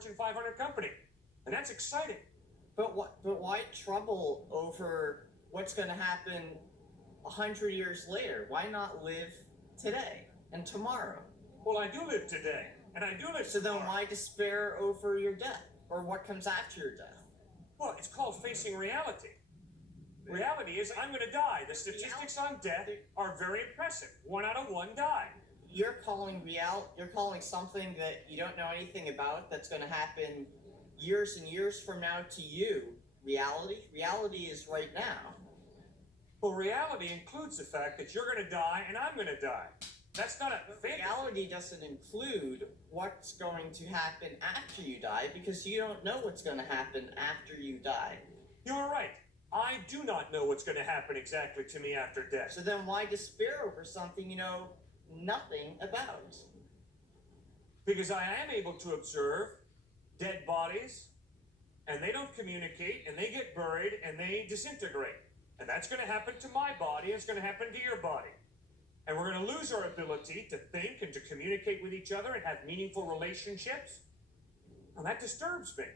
Fortune 500 company. And that's exciting. But why trouble over what's going to happen 100 years later? Why not live today and tomorrow? Well, I do live today, and I do live So tomorrow. then why despair over your death or what comes after your death? Well, it's called facing reality. Reality is I'm going to die. The statistics on death are very impressive. 1 out of 1 die. You're calling something that you don't know anything about that's going to happen years and years from now to you reality. Reality is right now. Well, reality includes the fact that you're going to die and I'm going to die. That's not a fantasy. Reality doesn't include what's going to happen after you die because you don't know what's going to happen after you die. You're right. I do not know what's going to happen exactly to me after death. So then why despair over something you know nothing about? Because I am able to observe dead bodies, and they don't communicate, and they get buried, and they disintegrate. And that's going to happen to my body, and it's going to happen to your body. And we're going to lose our ability to think and to communicate with each other and have meaningful relationships. And that disturbs me.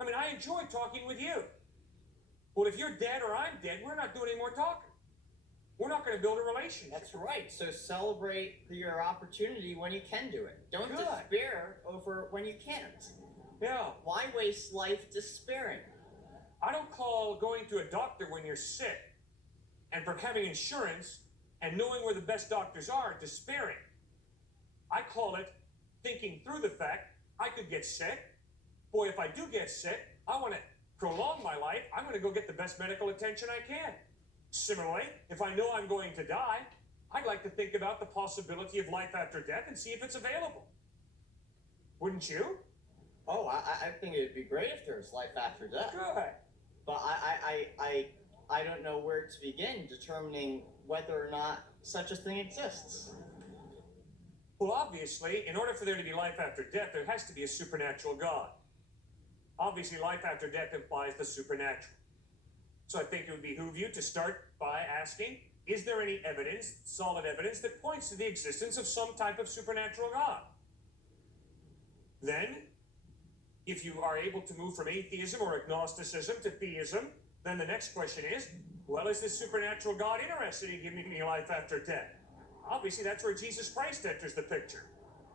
I mean, I enjoy talking with you. Well, if you're dead or I'm dead, we're not doing any more talking. We're not going to build a relationship. That's right. So celebrate your opportunity when you can do it. Don't Good. despair over when you can't. Yeah. Why waste life despairing? I don't call going to a doctor when you're sick and for having insurance and knowing where the best doctors are despairing. I call it thinking through the fact I could get sick. Boy, if I do get sick, I want to prolong my life. I'm going to go get the best medical attention I can. Similarly, if I know I'm going to die, I'd like to think about the possibility of life after death and see if it's available. Wouldn't you? Oh, I think it would be great if there was life after death. Good. But I don't know where to begin determining whether or not such a thing exists. Well, obviously, in order for there to be life after death, there has to be a supernatural God. Obviously, life after death implies the supernatural. So I think it would behoove you to start by asking, is there any evidence, solid evidence, that points to the existence of some type of supernatural God? Then, if you are able to move from atheism or agnosticism to theism, then the next question is, well, is this supernatural God interested in giving me life after death? Obviously, that's where Jesus Christ enters the picture.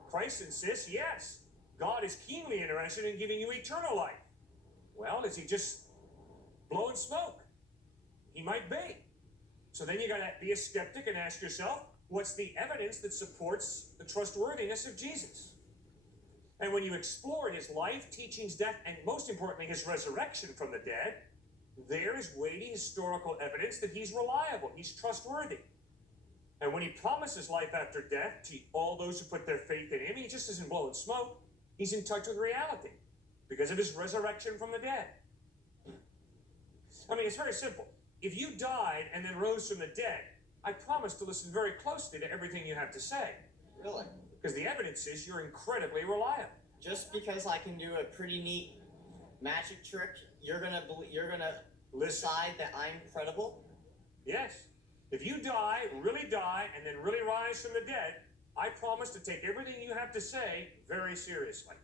Christ insists, yes, God is keenly interested in giving you eternal life. Well, is he just blowing smoke? He might be. So then you got to be a skeptic and ask yourself, what's the evidence that supports the trustworthiness of Jesus? And when you explore his life, teachings, death, and most importantly, his resurrection from the dead, there is weighty historical evidence that he's reliable, he's trustworthy. And when he promises life after death to all those who put their faith in him, he just isn't blowing smoke. He's in touch with reality because of his resurrection from the dead. I mean, it's very simple. If you died and then rose from the dead, I promise to listen very closely to everything you have to say. Really? Because the evidence is you're incredibly reliable. Just because I can do a pretty neat magic trick, you're gonna decide that I'm credible? Yes. If you die, and then really rise from the dead, I promise to take everything you have to say very seriously.